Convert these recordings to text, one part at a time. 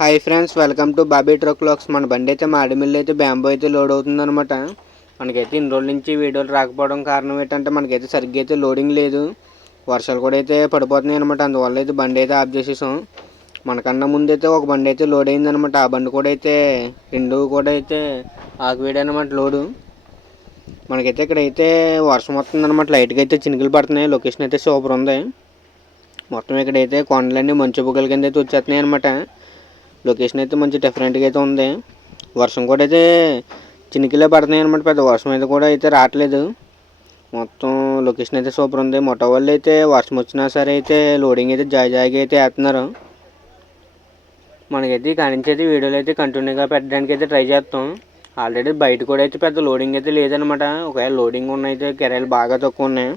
Hi friends welcome to Bobby truck locks మన బండి అయితే మాడిమిల్లి అయితే బ్యాంబో అయితే లోడ్ అవుతుంది అనమాట మనకైతే ఇన్ని రోజుల నుంచి వీడియోలు రాకపోవడం కారణం ఏంటంటే మనకైతే సరిగ్గా అయితే లోడింగ్ లేదు. వర్షాలు కూడా అయితే పడిపోతున్నాయి అనమాట అందువల్ల అయితే బండి అయితే ఆఫ్ చేసేసాం. మనకన్నా ముందు అయితే ఒక బండి అయితే లోడ్ అయింది అనమాట ఆ బండి కూడా అయితే రెండు కూడా అయితే ఆగివేయడం అనమాట లోడు మనకైతే ఇక్కడైతే వర్షం వస్తుంది అనమాట లైట్గా అయితే చినుకులు పడుతున్నాయి. లొకేషన్ అయితే సూపర్ ఉంది. మొత్తం ఇక్కడైతే కొండలన్నీ మంచు బుగ్గల కింద అయితే వచ్చేస్తున్నాయి అనమాట లొకేషన్ అయితే మంచి డిఫరెంట్గా అయితే ఉంది. వర్షం కూడా అయితే చినికిలే పడుతున్నాయి అనమాట పెద్ద వర్షం అయితే కూడా అయితే రావట్లేదు. మొత్తం లొకేషన్ అయితే సూపర్ ఉంది. మొట్ట వాళ్ళు అయితే వర్షం వచ్చినా సరే అయితే లోడింగ్ అయితే జాయి జాయిగా అయితే వేస్తున్నారు. మనకైతే ఇక్కడి నుంచి అయితే వీడియోలు అయితే కంటిన్యూగా పెట్టడానికి అయితే ట్రై చేస్తాం. ఆల్రెడీ బయట కూడా అయితే పెద్ద లోడింగ్ అయితే లేదనమాట ఒకవేళ లోడింగ్ ఉన్న అయితే కిరాయిలు బాగా తక్కువ ఉన్నాయి.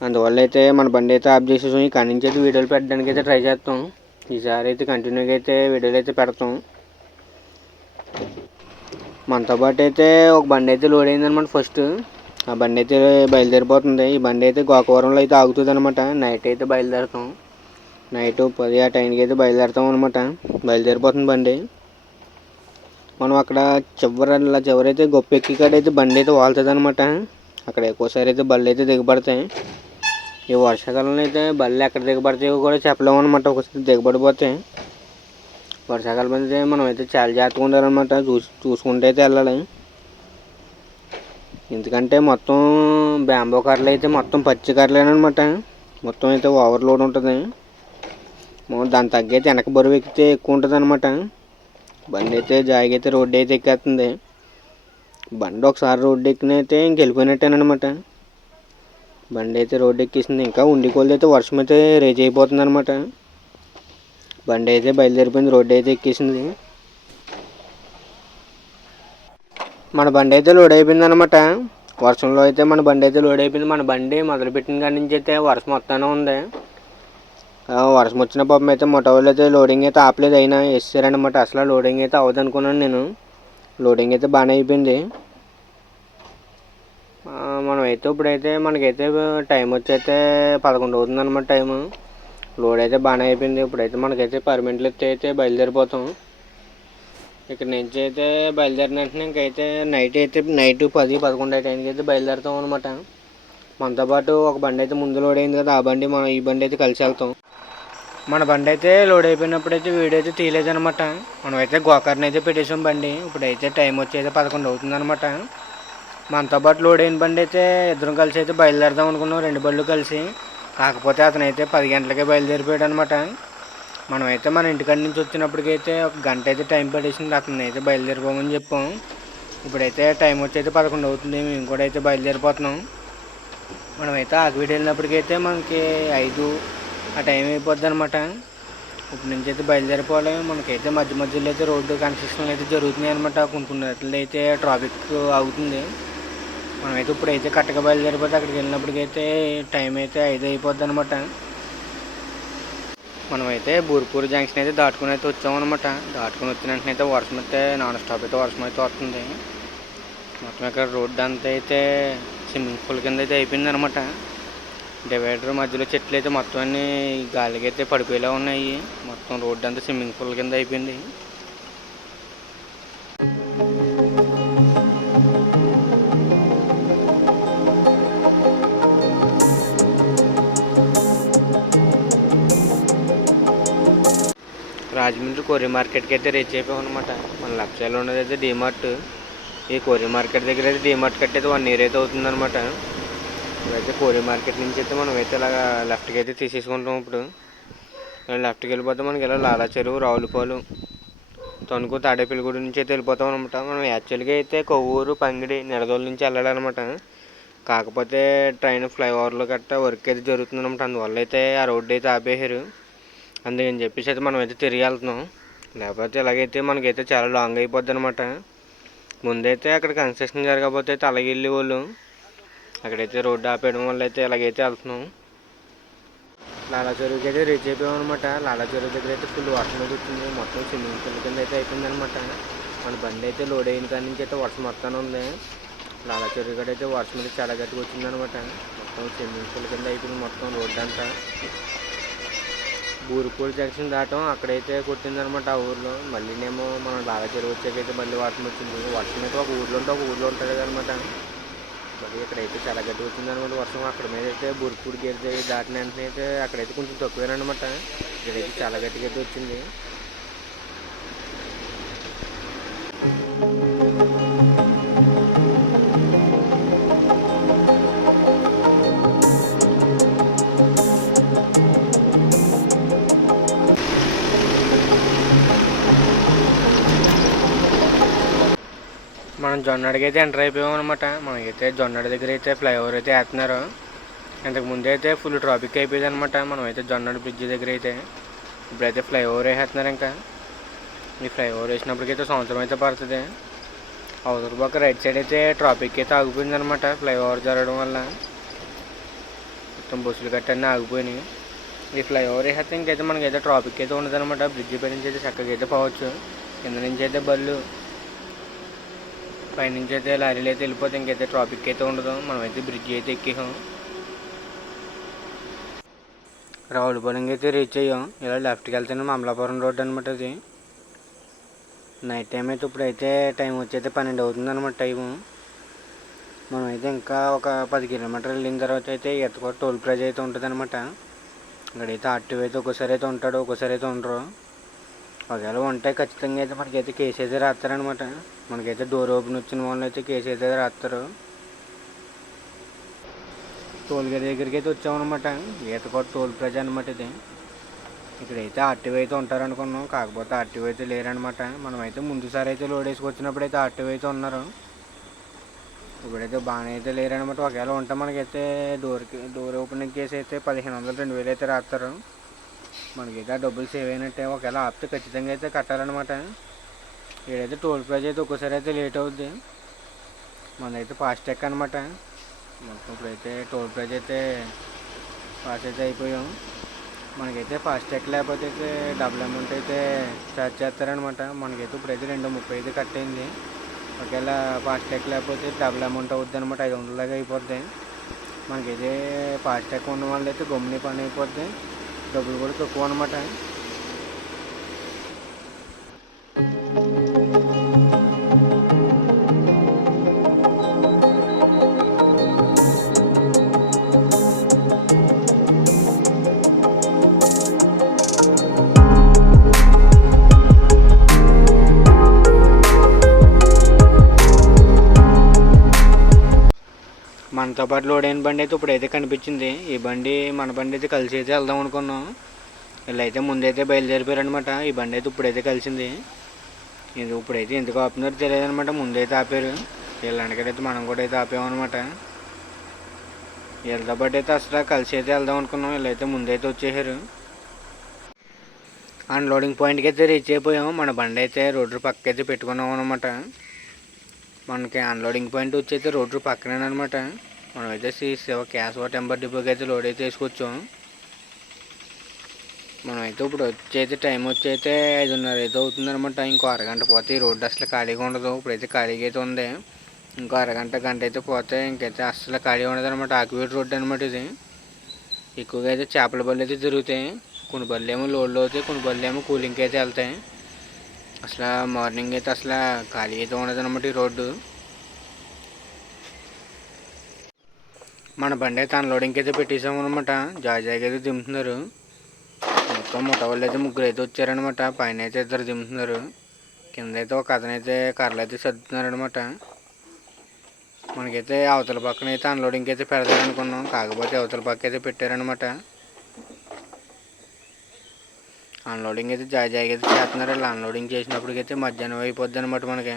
అందువల్ల అయితే మన బండి అయితే ఆఫ్ చేసేసాం. ఇక్కడి నుంచి అయితే వీడియోలు పెట్టడానికి అయితే ట్రై చేస్తాం. ఈసారి అయితే కంటిన్యూగా అయితే వీడియోలు అయితే పెడతాం. మనతో పాటు అయితే ఒక బండి అయితే లోడ్ అయిందనమాట ఫస్ట్ ఆ బండి అయితే బయలుదేరిపోతుంది. ఈ బండి అయితే గోకవరంలో అయితే ఆగుతుంది అనమాట నైట్ అయితే బయలుదేరుతాం. నైట్ పది ఆ టైంకి అయితే బయలుదేరుతాం అనమాట బయలుదేరిపోతుంది బండి. మనం అక్కడ చివరి చివరైతే గొప్ప ఎక్కి కాడ అయితే బండి అయితే వాళ్తుంది అనమాట అక్కడ ఎక్కువసారి అయితే బళ్ళు అయితే దిగబడతాయి. ఈ వర్షాకాలంలో అయితే బళ్ళు ఎక్కడ దిగబడతాయో కూడా చెప్పలేము అనమాట ఒకసారి దిగబడిపోతే వర్షాకాలం అయితే మనం అయితే చాలా జాగ్రత్తగా ఉండాలన్నమాట. చూసి చూసుకుంటే అయితే వెళ్ళాలి. ఎందుకంటే మొత్తం బ్యాంబో కర్రలు అయితే మొత్తం పచ్చి కర్రలేనమాట మొత్తం అయితే ఓవర్లోడ్ ఉంటుంది. మనం దాని తగ్గైతే వెనక బరువు ఎక్కితే ఎక్కువ ఉంటుంది అనమాట బండి అయితే జాయిగా అయితే రోడ్డు అయితే ఎక్కేస్తుంది. బండి ఒకసారి రోడ్డు ఎక్కినైతే ఇంక వెళ్ళిపోయినట్టేనమాట బండి అయితే రోడ్డు ఎక్కేసింది ఇంకా ఉండి కోళ్ళు అయితే వర్షం అయితే రేజ్ అయిపోతుంది అనమాట బండి అయితే బయలుదేరిపోయింది రోడ్డు అయితే ఎక్కేసింది. మన బండి అయితే లోడ్ అయిపోయింది అనమాట వర్షంలో అయితే మన బండి అయితే లోడ్ అయిపోయింది మన బండి మొదలుపెట్టిన కాడి నుంచి అయితే వర్షం వస్తానే ఉంది. వర్షం వచ్చిన పాపం అయితే మొట్టవాళ్ళు అయితే లోడింగ్ అయితే ఆపలేదు. అయినా వేసారనమాట అసలు లోడింగ్ అయితే అవ్వదు అనుకున్నాను నేను. లోడింగ్ అయితే బాగానే అయిపోయింది. మనమైతే మనం అయితే ఇప్పుడైతే మనకైతే టైం వచ్చి అయితే పదకొండు అవుతుంది అనమాట టైము. లోడ్ అయితే బాగానే అయిపోయింది. ఇప్పుడైతే మనకైతే పర్మనెంట్లు ఎత్తి అయితే బయలుదేరిపోతాం. ఇక్కడ నుంచి అయితే బయలుదేరిన వెంటనే ఇంకైతే నైట్ అయితే నైట్ పది పదకొండు ఆ టైంకి అయితే బయలుదేరుతాం అనమాట మనతో పాటు ఒక బండి అయితే ముందు లోడ్ అయింది కదా ఆ బండి మనం ఈ బండి అయితే కలిసి వెళ్తాం. మన బండి అయితే లోడ్ అయిపోయినప్పుడు అయితే వీడియో అయితే తీయలేదు అనమాట మనం అయితే గోకర్ని అయితే పెట్టేసాం బండి. ఇప్పుడైతే టైం వచ్చి అయితే పదకొండు అవుతుంది అనమాట మనతో పాటు లోడ్ అయిన బండి అయితే ఇద్దరం కలిసి అయితే బయలుదేరదాం అనుకున్నాం రెండు బళ్ళు కలిసి. కాకపోతే అతను అయితే పది గంటలకే బయలుదేరిపోయాడు అనమాట మనమైతే మన ఇంటికాడి నుంచి వచ్చినప్పటికైతే ఒక గంట అయితే టైం పడేసింది అతను అయితే బయలుదేరిపోమని చెప్పాం. ఇప్పుడైతే టైం వచ్చి అయితే పదకొండు అవుతుంది మేము కూడా అయితే బయలుదేరిపోతున్నాం. మనమైతే ఆకివీడి వెళ్ళినప్పటికైతే మనకి ఐదు ఆ టైం అయిపోద్ది అనమాట ఇప్పుడు నుంచి అయితే బయలుదేరిపోవాలి. మనకైతే మధ్య మధ్యలో అయితే రోడ్డు కన్స్ట్రక్షన్ అయితే జరుగుతున్నాయి అనమాట కొన్ని కొన్ని అయితే ట్రాఫిక్ అవుతుంది మనమైతే ఇప్పుడైతే కట్టక బయలుదేరిపోతే అక్కడికి వెళ్ళినప్పటికైతే టైం అయితే ఐదు అయిపోద్ది అనమాట మనమైతే బూర్పూర్ జంక్షన్ అయితే దాటుకుని అయితే వచ్చామన్నమాట దాటుకుని వచ్చిన వెంటనే అయితే వర్షం అయితే నాన్ స్టాప్ అయితే వర్షం అయితే వస్తుంది. మొత్తం ఇక్కడ రోడ్డు అంతా అయితే స్విమ్మింగ్ పూల్ కింద అయితే అయిపోయింది అనమాట డివైడర్ మధ్యలో చెట్లు అయితే మొత్తం అన్ని గాలికి అయితే పడిపోయేలా ఉన్నాయి. మొత్తం రోడ్డు అంతా స్విమ్మింగ్ పూల్ కింద అయిపోయింది. రాజమండ్రి కొరియర్ మార్కెట్కి అయితే రీచ్ అయిపోయాం అనమాట మన లెఫ్ట్ సైడ్లో ఉన్నది అయితే డీమార్ట్ ఈ కొరియర్ మార్కెట్ దగ్గర అయితే డీమార్ట్ కట్టి అయితే వన్ ఇయర్ అయితే అవుతుందన్నమాట ఇప్పుడైతే కోరి మార్కెట్ నుంచి అయితే మనం అయితే ఇలాగ లెఫ్ట్కి అయితే తీసేసుకుంటాం ఇప్పుడు. లెఫ్ట్కి వెళ్ళిపోతే మనకి ఇలా లాలా చెరువు రావులపాలు తణుకు తాడేపల్లిగూడి నుంచి అయితే వెళ్ళిపోతాం అనమాట మనం యాక్చువల్గా అయితే కొవ్వూరు పంగిడి నిడదోలు నుంచి వెళ్ళాలన్నమాట కాకపోతే ట్రైన్ ఫ్లైఓవర్లో గట్టా వర్క్ అయితే జరుగుతుంది అనమాట అందువల్ల అయితే ఆ రోడ్డు అయితే ఆపేసారు అందుకని చెప్పేసి అయితే మనం అయితే తిరిగి వెళ్తున్నాం లేకపోతే ఇలాగైతే మనకైతే చాలా లాంగ్ అయిపోద్ది అనమాట ముందైతే అక్కడ కన్స్ట్రక్షన్ జరగకపోతే అయితే అలాగే వెళ్ళే వాళ్ళు అక్కడైతే రోడ్డు ఆపేయడం వల్ల అయితే ఇలాగైతే వెళ్తున్నాం. లాలా చెరువుకి అయితే రీచ్ అయిపోయాం అనమాట లాలా చెరువు దగ్గర అయితే ఫుల్ వర్షం అయితే వచ్చింది. మొత్తం స్విమ్మింగ్ పూల్ కింద అయితే అయిపోయింది అనమాట మన బండి అయితే లోడ్ అయిన కాడి నుంచి అయితే వర్షం మొత్తం ఉంది. లాలా చెరువు కాడ అయితే వర్షం అయితే చాలా గట్టిగా వచ్చిందనమాట మొత్తం స్విమ్మింగ్ పూల్ కింద అయిపోయింది మొత్తం రోడ్డు అంతా. బూరుపూడి జంక్షన్ దాటం అక్కడైతే కొట్టిందనమాట ఆ ఊర్లో. మళ్ళీనేమో మనం బాగా చెరువు వచ్చాకైతే మళ్ళీ వర్షం వచ్చింది. వర్షం అయితే ఒక ఊర్లో ఉంటే ఒక ఊర్లో ఉంటుంది కదనమాట. మళ్ళీ ఇక్కడైతే చాలా గట్టి వచ్చిందనమాట వర్షం. అక్కడ మీద అయితే బూరుపూడి గేట్ దాటిన వెంటనే అయితే అక్కడైతే కొంచెం తక్కువేనమాట ఇక్కడైతే చాలా గట్టి గట్టి వచ్చింది. మనం జొన్నడికి అయితే ఎంటర్ అయిపోయాం అనమాట మనకైతే జొన్నడి దగ్గర అయితే ఫ్లైఓవర్ అయితే వేస్తున్నారు ఇంతకుముందు అయితే ఫుల్ ట్రాఫిక్ అయిపోయింది అనమాట మనమైతే జొన్నడి బ్రిడ్జ్ దగ్గర అయితే ఇప్పుడైతే ఫ్లైఓవర్ వేసేస్తున్నారు ఇంకా. ఈ ఫ్లైఓవర్ వేసినప్పటికైతే సంవత్సరం అయితే పడుతుంది. అవతల పక్క రైట్ సైడ్ అయితే ట్రాఫిక్ అయితే ఆగిపోయింది అనమాట ఫ్లైఓవర్ జరగడం వల్ల. మొత్తం బస్సులు గట్టన్నీ ఆగిపోయినాయి. ఈ ఫ్లైఓవర్ వేసేస్తే ఇంకైతే మనకైతే ట్రాఫిక్ అయితే ఉండదు అనమాట బ్రిడ్జ్ పై నుంచి అయితే చక్కగా అయితే పోవచ్చు. కింద నుంచి అయితే బళ్ళు. పైనుంచి అయితే లారీలు అయితే వెళ్ళిపోతే ఇంకైతే ట్రాఫిక్ అయితే ఉండదు. మనమైతే బ్రిడ్జ్ అయితే ఎక్కేసాం. రావులపాలెం అయితే రీచ్ అయ్యాం. ఇలా లెఫ్ట్కి వెళ్తేనే అమలాపురం రోడ్ అనమాట అది. నైట్ టైం అయితే ఇప్పుడైతే టైం వచ్చైతే పన్నెండు అవుతుంది అనమాట టైము మనమైతే ఇంకా ఒక పది కిలోమీటర్లు వెళ్ళిన తర్వాత అయితే ఎత్తుకో టోల్ ప్రైజ్ అయితే ఉంటుంది అనమాట ఇక్కడైతే ఆర్టీఓ అయితే ఒక్కోసారి అయితే ఉంటాడు ఒక్కోసారి అయితే ఉండరు. ఒకవేళ ఉంటే ఖచ్చితంగా అయితే మనకైతే కేసు అయితే రాస్తారనమాట మనకైతే డోర్ ఓపెన్ వచ్చిన వాళ్ళు అయితే కేసు అయితే రాస్తారు టోల్ గేట్ దగ్గరికి అయితే వచ్చామన్నమాట ఈతకోట టోల్ ప్రజ అనమాట ఇది. ఇక్కడైతే ఆర్టీవీ అయితే ఉంటారనుకున్నాం. కాకపోతే ఆర్టీవీ అయితే లేరనమాట మనమైతే ముందుసారి అయితే లోడ్ వేసుకొచ్చినప్పుడు అయితే ఆర్టీవీ అయితే ఉన్నారు. ఇప్పుడైతే బాగానే అయితే లేరనమాట ఒకవేళ ఉంటే మనకైతే డోర్కి డోర్ ఓపెనింగ్ కేసు అయితే పదిహేను వందలు రెండు వేలు అయితే రాస్తారు మనకైతే ఆ డబ్బులు సేవ్ అయినట్టే. ఒకవేళ ఆపితే ఖచ్చితంగా అయితే కట్టాలన్నమాట. ఏడైతే టోల్ ప్రైజ్ అయితే ఒక్కోసారి అయితే లేట్ అవుద్ది. మనదైతే ఫాస్టాగ్ అనమాట మొత్తం ఇప్పుడైతే టోల్ ప్రైజ్ అయితే పాస్ అయితే అయిపోయాం. మనకైతే ఫాస్టాగ్ లేకపోతే అయితే డబుల్ అమౌంట్ అయితే ఛార్జ్ చేస్తారనమాట మనకైతే ఇప్పుడైతే రెండు ముప్పై అయితే కట్ అయింది. ఒకవేళ ట్యాక్ లేకపోతే డబుల్ అమౌంట్ అవుద్ది అనమాట ఐదు వందలలాగా అయిపోద్ది. మనకైతే ఫాస్టాగ్ ఉన్న వాళ్ళు అయితే గమ్ముని పని అయిపోద్ది. డబ్బులు కూడా తక్కువ అనమాట మనతో పాటు లోడ్ అయిన బండి అయితే ఇప్పుడైతే కనిపించింది. ఈ బండి మన బండి అయితే కలిసి అయితే వెళ్దాం అనుకున్నాం. వీళ్ళైతే ముందైతే బయలుదేరిపోయారు అనమాట ఈ బండి అయితే ఇప్పుడైతే కలిసింది. ఇది ఇప్పుడైతే ఎందుకు ఆపుతున్నారో తెలియదు అనమాట ముందైతే ఆపారు. వీళ్ళంటికైతే మనం కూడా అయితే ఆపామన్నమాట. వీళ్ళతో పాటు అయితే అసలు కలిసి అయితే వెళ్దాం అనుకున్నాం. వీళ్ళైతే ముందైతే వచ్చేసారు. అన్లోడింగ్ పాయింట్కి అయితే రీచ్ అయిపోయాం. మన బండి అయితే రోడ్డు పక్క అయితే పెట్టుకున్నాం అనమాట మనకి అన్లోడింగ్ పాయింట్ వచ్చి అయితే రోడ్డు పక్కనే అనమాట మనం అయితే శ్రీ శివ కేశవ టెంపర్ డిపోకి అయితే లోడ్ అయితే వేసుకొచ్చాం. మనం అయితే ఇప్పుడు వచ్చి అయితే టైం వచ్చి అయితే ఐదున్నర అయితే అవుతుందనమాట ఇంకో అరగంట పోతే ఈ రోడ్డు అసలు ఖాళీగా ఉండదు. ఇప్పుడైతే ఖాళీగా అయితే ఉంది. ఇంకో అరగంట గంట అయితే పోతే ఇంకైతే అసలు ఖాళీ ఉండదు అనమాట ఆకువీటి రోడ్డు అనమాట ఇది. ఎక్కువగా అయితే చేపల బళ్ళు అయితే తిరుగుతాయి. కొన్ని బళ్ళు ఏమో లోడ్లు అవుతాయి కొన్ని బళ్ళు ఏమో కూలింగ్కి అయితే వెళ్తాయి. అసలు మార్నింగ్ అయితే అసలు ఖాళీ అయితే ఉండదు అనమాట ఈ రోడ్డు. మన బండి అయితే అన్లోడింగ్కి అయితే పెట్టేసాము అనమాట జాయిజాయికి అయితే దింపుతున్నారు. మొత్తం ముఠ వాళ్ళు అయితే ముగ్గురు అయితే వచ్చారనమాట పైన అయితే ఇద్దరు దింపుతున్నారు. కింద అయితే ఒక అతను అయితే కర్రలు అయితే సర్దుతున్నారనమాట మనకైతే అవతల పక్కన అయితే అన్లోడింగ్కి అయితే పెడతారనుకున్నాం కాకపోతే అవతల పక్క అయితే పెట్టారనమాట అన్లోడింగ్ అయితే జాయి అయితే చేస్తున్నారు. అన్లోడింగ్ చేసినప్పటికైతే మధ్యాహ్నం అయిపోద్ది అనమాట మనకి.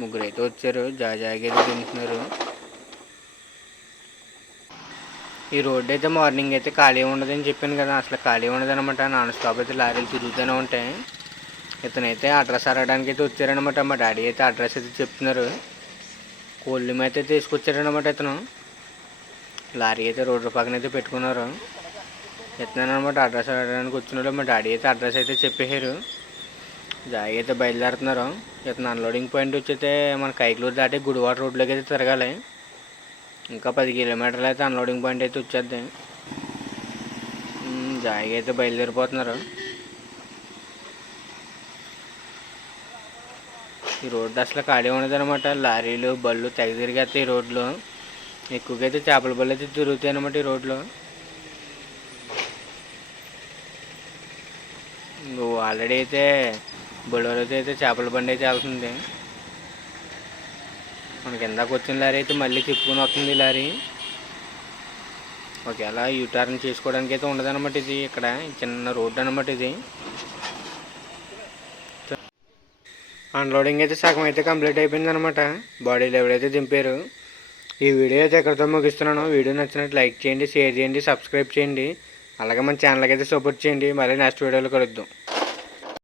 ముగ్గురు అయితే వచ్చారు. జాయి తింటున్నారు అయితే ఈ రోడ్డు అయితే మార్నింగ్ అయితే ఖాళీ ఉండదని చెప్పాను కదా. అసలు ఖాళీ ఉండదు అనమాట నాన్ స్టాప్ అయితే లారీలు తిరుగుతూనే ఉంటాయి. ఇతనైతే అడ్రస్ అడగడానికి అయితే వచ్చారనమాట. మా డాడీ అయితే అడ్రస్ అయితే చెప్తున్నారు. కోళ్ళు అయితే తీసుకొచ్చారనమాట ఇతను. లారీ అయితే రోడ్డు పక్కన అయితే పెట్టుకున్నారు. ఇతను అనమాట అడ్రస్ అడగడానికి వచ్చిన మా డాడీ అయితే అడ్రస్ అయితే చెప్పేశారు. జాయి అయితే బయలుదేరుతున్నారు. ఇతను అన్లోడింగ్ పాయింట్ వచ్చితే మన కైకలూరు దాటి గుడివాడ రోడ్లోకి అయితే తిరగాలి. ఇంకా పది కిలోమీటర్లు అయితే అన్లోడింగ్ పాయింట్ అయితే వచ్చేద్ది. జాయిగా అయితే బయలుదేరిపోతున్నారు. ఈ రోడ్డు అసలు ఖాళీ ఉండదు అనమాట లారీలు బళ్ళు తెగ తిరిగేస్తాయి ఈ రోడ్లో ఎక్కువగా అయితే చేపల బళ్ళు అయితే తిరుగుతాయి అనమాట ఈ రోడ్లో నువ్వు ఆల్రెడీ అయితే బొలెరోతో అయితే చేపల బండి అయితే వెళ్తుంది మనకి ఇందాక వచ్చిన లారీ అయితే మళ్ళీ తిప్పుకొని వస్తుంది ఈ లారీ. ఒకవేళ యూటర్న్ చేసుకోవడానికి అయితే ఉండదన్నమాట ఇది ఇక్కడ చిన్న రోడ్డు అనమాట ఇది. అన్లోడింగ్ అయితే సగం అయితే కంప్లీట్ అయిపోయింది అనమాట బాడీ లెవెల్ అయితే దింపారు ఈ వీడియో అయితే ఎక్కడితో ముగిస్తున్నాను. వీడియో నచ్చినట్టు లైక్ చేయండి షేర్ చేయండి సబ్స్క్రైబ్ చేయండి. అలాగే మన ఛానల్కి అయితే సపోర్ట్ చేయండి. మళ్ళీ నెక్స్ట్ వీడియోలో కలుద్దాం.